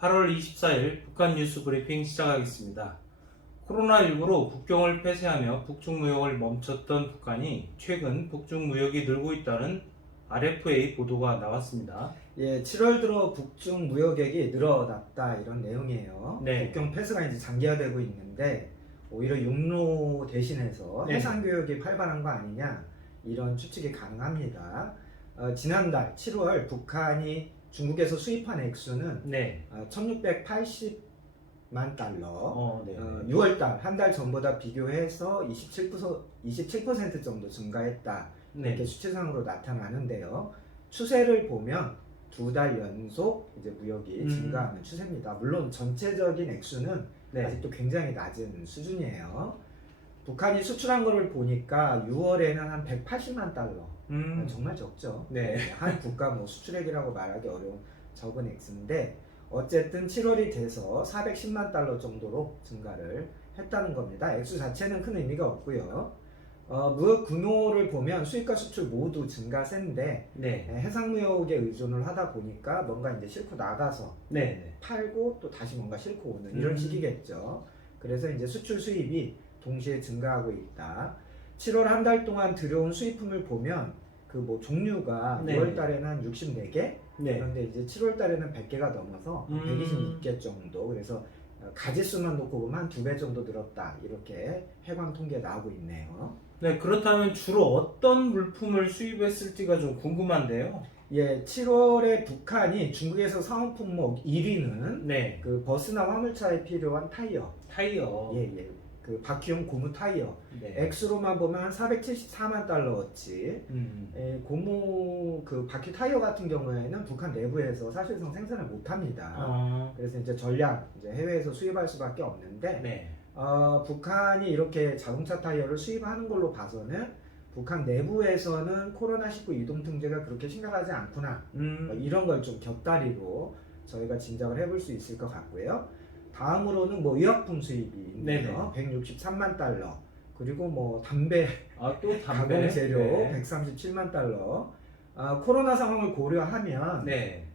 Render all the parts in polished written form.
8월 24일 북한 뉴스 브리핑 시작하겠습니다. 코로나19로 국경을 폐쇄하며 북중 무역을 멈췄던 북한이 최근 북중 무역이 늘고 있다는 RFA 보도가 나왔습니다. 예, 7월 들어 북중 무역액이 늘어났다 이런 내용이에요. 네. 국경 폐쇄가 이제 장기화되고 있는데 오히려 육로 대신해서 네. 해상 교역이 활발한 거 아니냐 이런 추측이 가능합니다. 지난달 7월 북한이 중국에서 수입한 액수는 네. 1680만 달러. 네. 6월달 한 달 전보다 비교해서 27% 정도 증가했다. 네. 이렇게 수치상으로 나타나는데요. 추세를 보면 두 달 연속 이제 무역이 증가하는 추세입니다. 물론 전체적인 액수는 네. 아직도 굉장히 낮은 수준이에요. 북한이 수출한 거를 보니까 6월에는 한 180만 달러. 정말 적죠. 네. 한 국가 뭐 수출액이라고 말하기 어려운 적은 액수인데 어쨌든 7월이 돼서 410만 달러 정도로 증가를 했다는 겁니다. 액수 자체는 큰 의미가 없고요. 무역 규모를 보면 수입과 수출 모두 증가세인데 네. 해상무역에 의존을 하다 보니까 뭔가 이제 싣고 나가서 네. 팔고 또 다시 뭔가 싣고 오는 이런 시기겠죠. 그래서 이제 수출 수입이 동시에 증가하고 있다. 7월 한 달 동안 들여온 수입품을 보면 그 뭐 종류가 네. 6월 달에는 한 64개, 네. 그런데 이제 7월 달에는 100개가 넘어서 126개 정도. 그래서 가지수만 놓고 보면 한 2배 정도 늘었다. 이렇게 해관 통계 나오고 있네요. 네, 그렇다면 주로 어떤 물품을 수입했을지가 좀 궁금한데요. 예, 7월에 북한이 중국에서 사온 품목 1위는 네. 그 버스나 화물차에 필요한 타이어. 타이어. 예. 그 바퀴용 고무 타이어. 네. 액수로만 보면 한 474만 달러어치. 고무 그 바퀴 타이어 같은 경우에는 북한 내부에서 사실상 생산을 못 합니다. 그래서 이제 전량 이제 해외에서 수입할 수밖에 없는데 네. 북한이 이렇게 자동차 타이어를 수입하는 걸로 봐서는 북한 내부에서는 코로나19 이동 통제가 그렇게 심각하지 않구나. 이런 걸 좀 곁다리로 저희가 짐작을 해볼 수 있을 것 같고요. 다음으로는 뭐 의약품 수입이 있네요. 163만 달러. 그리고 뭐 담배, 또 담배 가공 재료 네. 137만 달러. 코로나 상황을 고려하면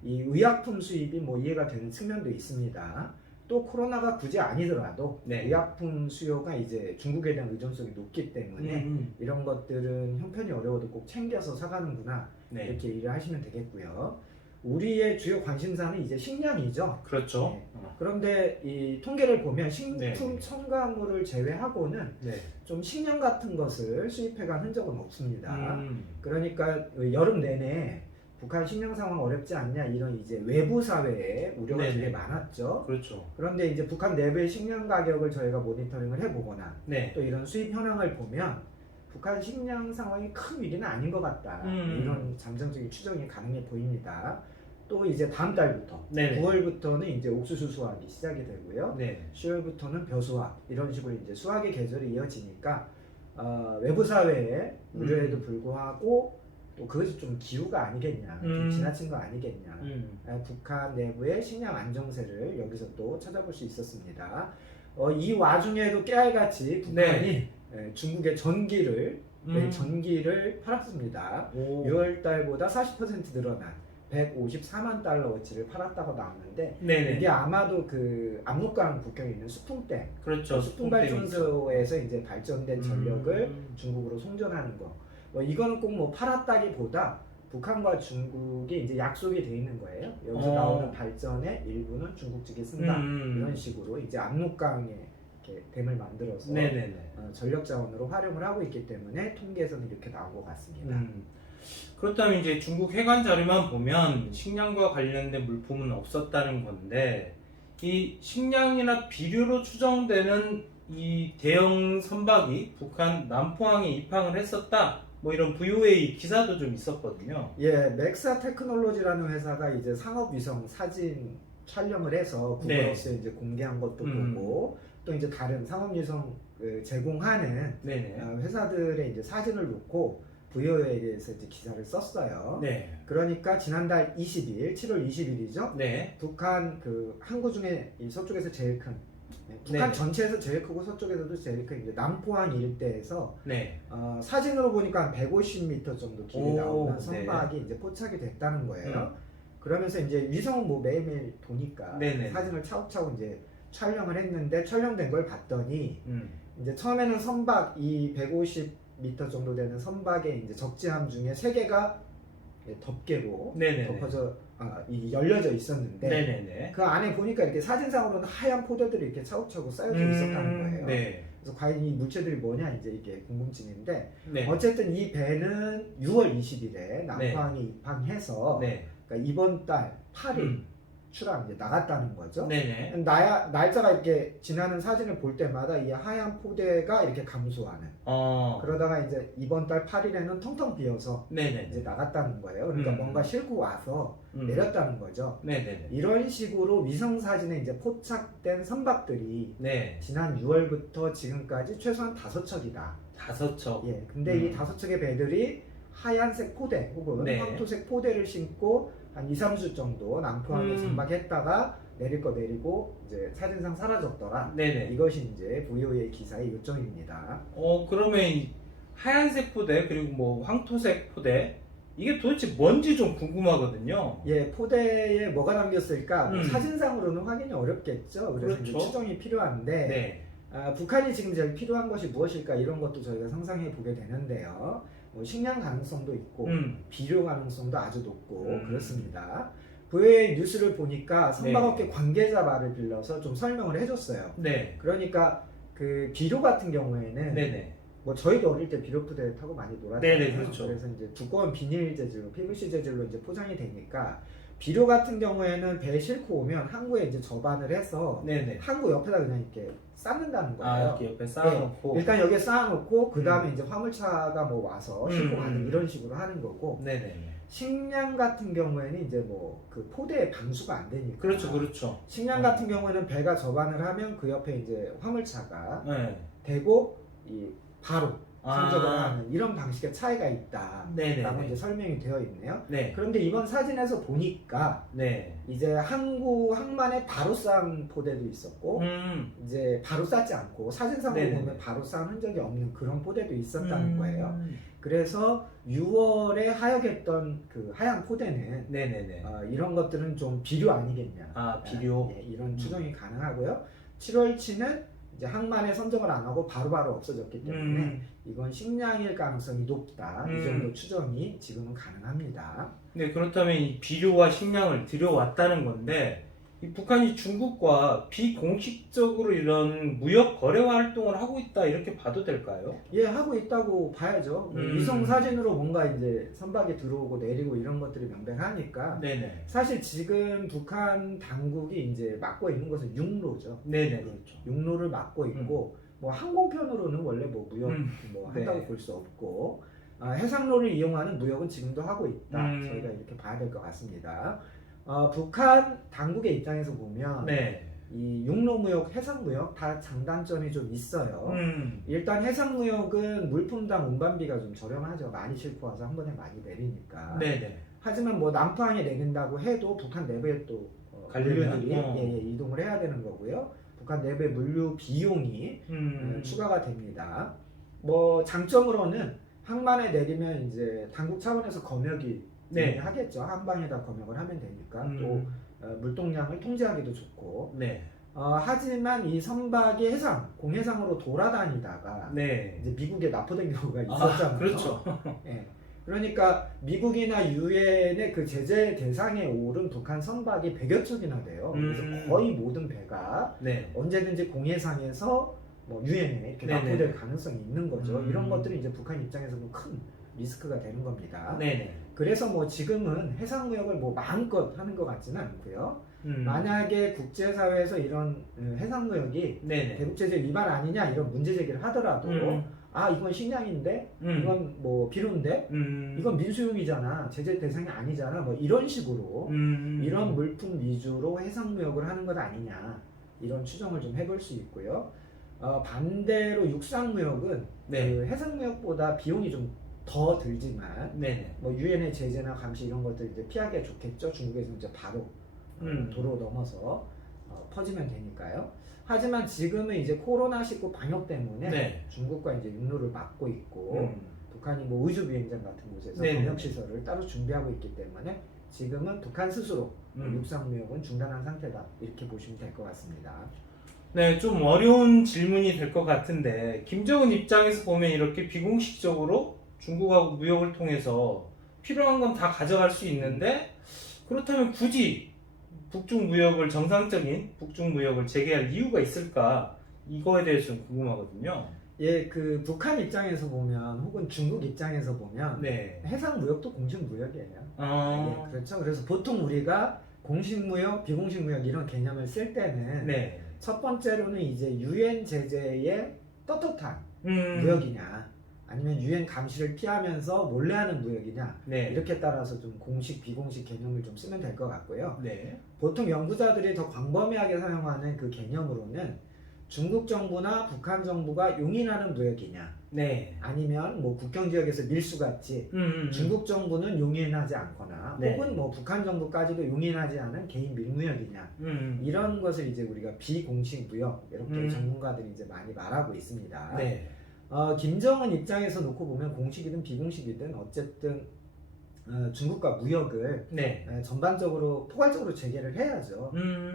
이 의약품 수입이 뭐 이해가 되는 측면도 있습니다. 또 코로나가 굳이 아니더라도 의약품 수요가 이제 중국에 대한 의존성이 높기 때문에 이런 것들은 형편이 어려워도 꼭 챙겨서 사가는구나 이렇게 이해를 하시면 되겠고요. 우리의 주요 관심사는 이제 식량이죠. 그렇죠. 그런데 이 통계를 보면 식품 첨가물을 제외하고는 좀 식량 같은 것을 수입해간 흔적은 없습니다. 그러니까 여름 내내 북한 식량 상황 어렵지 않냐 이런 이제 외부 사회에 우려가 되게 많았죠. 그렇죠. 그런데 이제 북한 내부의 식량 가격을 저희가 모니터링을 해보거나 또 이런 수입 현황을 보면 북한 식량 상황이 큰 위기는 아닌 것 같다. 이런 잠정적인 추정이 가능해 보입니다. 또 이제 다음 달부터 9월부터는 이제 옥수수 수확이 시작이 되고요. 10월부터는 벼 수확 이런 식으로 이제 수확의 계절이 이어지니까 외부 사회의 우려에도 불구하고 또 그것이 좀 기후가 아니겠냐, 좀 지나친 거 아니겠냐. 북한 내부의 식량 안정세를 여기서 또 찾아볼 수 있었습니다. 이 와중에도 깨알같이 북한이 중국의 전기를 팔았습니다. 6월 달보다 40% 늘어난 154만 달러어치를 팔았다고 나왔는데 이게 아마도 그 압록강 국경에 있는 수풍댐, 그렇죠. 수풍 발전소에서 이제 발전된 전력을 중국으로 송전하는 거. 이거는 꼭 뭐 팔았다기보다 북한과 중국이 이제 약속이 돼 있는 거예요. 여기서 나오는 발전의 일부는 중국 측이 쓴다. 이런 식으로 이제 압록강에 이렇게 댐을 만들어서 전력 자원으로 활용을 하고 있기 때문에 통계에서는 이렇게 나온 것 같습니다. 그렇다면 이제 중국 해관 자료만 보면 식량과 관련된 물품은 없었다는 건데 이 식량이나 비료로 추정되는 이 대형 선박이 북한 남포항에 입항을 했었다. 뭐 이런 VOA 기사도 좀 있었거든요. 예, 맥사 테크놀로지라는 회사가 이제 상업위성 사진 촬영을 해서 구글어스에 이제 공개한 것도 보고 또 이제 다른 상업위성 제공하는 회사들의 이제 사진을 놓고 VOA에 대해서 이제 기사를 썼어요. 그러니까 지난달 20일, 7월 20일이죠. 북한 그 항구 중에 이 서쪽에서 제일 큰 북한 전체에서 제일 크고 서쪽에서도 제일 큰 이제 남포항 일대에서 사진으로 보니까 한 150m 정도 길이 나오는 선박이 이제 포착이 됐다는 거예요. 그러면서 이제 위성은 뭐 매일매일 보니까 네네. 사진을 차곡차곡 이제 촬영을 했는데 촬영된 걸 봤더니 음. 이제 처음에는 선박 이 150m 정도 되는 선박에 이제 적지함 중에 3개가 덮개로 네네네. 덮어져 이 열려져 있었는데 네네네. 그 안에 보니까 이렇게 사진상으로는 하얀 포대들이 이렇게 차곡차곡 쌓여져 있었다는 거예요. 네. 그래서 과연 이 물체들이 뭐냐 이제 이게 궁금증인데 네. 어쨌든 이 배는 6월 20일에 남포항에 입항해서 네. 그러니까 이번 달 8일 출항 이제 나갔다는 거죠. 네네. 날짜가 이렇게 지나는 사진을 볼 때마다 이 하얀 포대가 이렇게 감소하는. 그러다가 이제 이번 달 8일에는 텅텅 비어서 네네. 이제 나갔다는 거예요. 그러니까 뭔가 싣고 와서 내렸다는 거죠. 네네. 이런 식으로 위성 사진에 이제 포착된 선박들이 네. 지난 6월부터 지금까지 최소한 5척이다. 5척. 예. 근데 이 5척의 배들이 하얀색 포대 혹은 네. 황토색 포대를 신고 한 2, 3주 정도 남포항에 정박했다가 내릴 거 내리고 이제 사진상 사라졌더라. 네네. 이것이 이제 VOA의 기사의 요점입니다. 그러면 이 하얀색 포대 그리고 뭐 황토색 포대 이게 도대체 뭔지 좀 궁금하거든요. 예, 포대에 뭐가 담겼을까? 뭐 음. 사진상으로는 확인이 어렵겠죠. 그래서 그렇죠. 이제 추정이 필요한데 네. 북한이 지금 제일 필요한 것이 무엇일까? 이런 것도 저희가 상상해 보게 되는데요. 뭐 식량 가능성도 있고 비료 가능성도 아주 높고 그렇습니다. VOA 뉴스를 보니까 선박업계 관계자 말을 빌려서 좀 설명을 해줬어요. 네. 그러니까 그 비료 같은 경우에는 네네. 뭐 저희도 어릴 때 비료 푸대 타고 많이 놀았잖아요. 네네, 그렇죠. 그래서 이제 두꺼운 비닐 재질로 PVC 재질로 이제 포장이 되니까 비료 같은 경우에는 배에 싣고 오면 항구에 이제 접안을 해서 네네. 항구 옆에다 그냥 이렇게 쌓는다는 거예요. 이렇게 옆에 쌓아놓고. 네, 일단 여기에 쌓아놓고 그 다음에 이제 화물차가 뭐 와서 싣고 가는 이런 식으로 하는 거고. 네네. 식량 같은 경우에는 이제 뭐 그 포대에 방수가 안 되니까. 그렇죠. 식량 같은 경우에는 배가 접안을 하면 그 옆에 이제 화물차가 네. 대고 이 바로 상접을 하는 이런 방식의 차이가 있다. 네네. 라고 이제 설명이 되어 있네요. 네. 그런데 이번 사진에서 보니까 네. 이제 항만에 바로 쌓은 포대도 있었고 이제 바로 쌓지 않고 사진상으로 네네. 보면 바로 쌓은 흔적이 없는 그런 포대도 있었다는 거예요. 그래서 6월에 하역했던 그 하얀 포대는 네네네. 이런 것들은 좀 비료 아니겠냐. 비료. 예, 이런 추정이 가능하고요. 7월치는 이제 항만에 선적을 안 하고 바로바로 없어졌기 때문에 이건 식량일 가능성이 높다. 이 정도 추정이 지금은 가능합니다. 네, 그렇다면 이 비료와 식량을 들여왔다는 건데 이 북한이 중국과 비공식적으로 이런 무역 거래 활동을 하고 있다 이렇게 봐도 될까요? 예, 하고 있다고 봐야죠. 위성 사진으로 뭔가 이제 선박이 들어오고 내리고 이런 것들이 명백하니까. 네네. 사실 지금 북한 당국이 이제 막고 있는 것은 육로죠. 네네, 그렇죠. 육로를 막고 있고 뭐 항공편으로는 원래 뭐 무역 뭐 한다고 네. 볼 수 없고 해상로를 이용하는 무역은 지금도 하고 있다. 저희가 이렇게 봐야 될 것 같습니다. 북한 당국의 입장에서 보면 네. 이 육로무역, 해상무역 다 장단점이 좀 있어요. 일단 해상무역은 물품당 운반비가 좀 저렴하죠. 많이 싣고 와서 한 번에 많이 내리니까. 네네. 하지만 뭐 남포항에 내린다고 해도 북한 내부에 또 물류들이 이동을 해야 되는 거고요. 북한 내부의 물류 비용이 추가가 됩니다. 뭐 장점으로는 항만에 내리면 이제 당국 차원에서 검역이 하겠죠. 한방에다 검역을 하면 되니까 또 물동량을 통제하기도 좋고. 네. 하지만 이 선박이 공해상으로 돌아다니다가 이제 미국에 납포된 경우가 있었잖아요. 그렇죠. 예. 그러니까 미국이나 유엔의 그 제재 대상에 오른 북한 선박이 100여 척이나 돼요. 그래서 거의 모든 배가 언제든지 공해상에서 뭐 유엔에 이렇게 납포될 가능성이 있는 거죠. 이런 것들이 이제 북한 입장에서는 큰 리스크가 되는 겁니다. 그래서 뭐 지금은 해상무역을 뭐 마음껏 하는 것 같지는 않고요. 만약에 국제사회에서 이런 해상무역이 대국제재 위반 아니냐 이런 문제 제기를 하더라도 이건 식량인데 이건 뭐 비료인데 이건 민수용이잖아, 제재 대상이 아니잖아, 뭐 이런 식으로 이런 물품 위주로 해상무역을 하는 것 아니냐 이런 추정을 좀 해볼 수 있고요. 반대로 육상무역은 그 해상무역보다 비용이 좀 더 들지만 뭐 유엔의 제재나 감시 이런 것들 이제 피하기가 좋겠죠. 중국에서 이제 바로 도로 넘어서 퍼지면 되니까요. 하지만 지금은 이제 코로나19 방역 때문에 중국과 이제 육로를 막고 있고 북한이 뭐 의주 비행장 같은 곳에서 방역 시설을 따로 준비하고 있기 때문에 지금은 북한 스스로 육상무역은 중단한 상태다 이렇게 보시면 될 것 같습니다. 네, 좀 어려운 질문이 될 것 같은데 김정은 입장에서 보면 이렇게 비공식적으로 중국하고 무역을 통해서 필요한 건 다 가져갈 수 있는데 그렇다면 굳이 정상적인 북중 무역을 재개할 이유가 있을까? 이거에 대해서 좀 궁금하거든요. 예, 그 북한 입장에서 보면 혹은 중국 입장에서 보면 네. 해상 무역도 공식 무역이에요. 아, 예, 그렇죠. 그래서 보통 우리가 공식 무역, 비공식 무역 이런 개념을 쓸 때는 네. 첫 번째로는 이제 유엔 제재의 떳떳한 무역이냐 아니면 유엔 감시를 피하면서 몰래 하는 무역이냐 네. 이렇게 따라서 좀 공식 비공식 개념을 좀 쓰면 될 것 같고요. 네. 보통 연구자들이 더 광범위하게 사용하는 그 개념으로는 중국 정부나 북한 정부가 용인하는 무역이냐 네. 아니면 뭐 국경 지역에서 밀수같이 중국 정부는 용인하지 않거나 네. 혹은 뭐 북한 정부까지도 용인하지 않은 개인 밀무역이냐 이런 것을 이제 우리가 비공식 무역 이렇게 전문가들이 이제 많이 말하고 있습니다. 네. 김정은 입장에서 놓고 보면 공식이든 비공식이든 어쨌든 중국과 무역을 네. 전반적으로 포괄적으로 재개를 해야죠.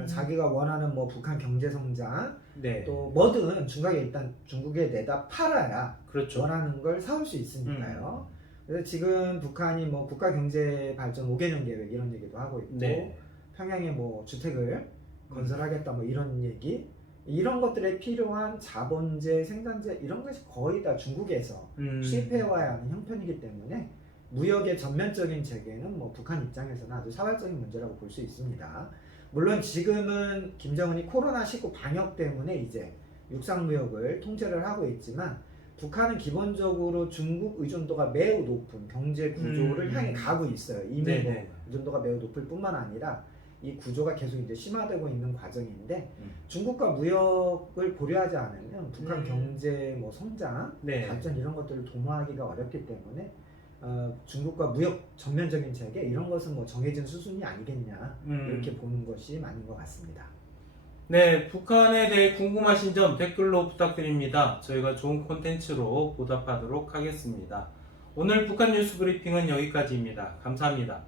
자기가 원하는 뭐 북한 경제 성장 네. 또 뭐든 중국에 일단 중국에 내다 팔아야 그렇죠. 원하는 걸 사올 수 있으니까요. 그래서 지금 북한이 뭐 국가 경제 발전 5개년 계획 이런 얘기도 하고 있고 네. 평양에 뭐 주택을 건설하겠다 뭐 이런 얘기 이런 것들에 필요한 자본재, 생산재 이런 것이 거의 다 중국에서 수입해와야 하는 형편이기 때문에 무역의 전면적인 재개는 뭐 북한 입장에서는 아주 사활적인 문제라고 볼 수 있습니다. 물론 지금은 김정은이 코로나19 방역 때문에 이제 육상무역을 통제를 하고 있지만 북한은 기본적으로 중국 의존도가 매우 높은 경제 구조를 향해 가고 있어요. 이미 뭐 의존도가 매우 높을 뿐만 아니라 이 구조가 계속 이제 심화되고 있는 과정인데 중국과 무역을 고려하지 않으면 북한 경제 뭐 성장, 발전 이런 것들을 도모하기가 어렵기 때문에 중국과 무역 전면적인 재개 이런 것은 뭐 정해진 수순이 아니겠냐 이렇게 보는 것이 맞는 것 같습니다. 네, 북한에 대해 궁금하신 점 댓글로 부탁드립니다. 저희가 좋은 콘텐츠로 보답하도록 하겠습니다. 오늘 북한 뉴스 브리핑은 여기까지입니다. 감사합니다.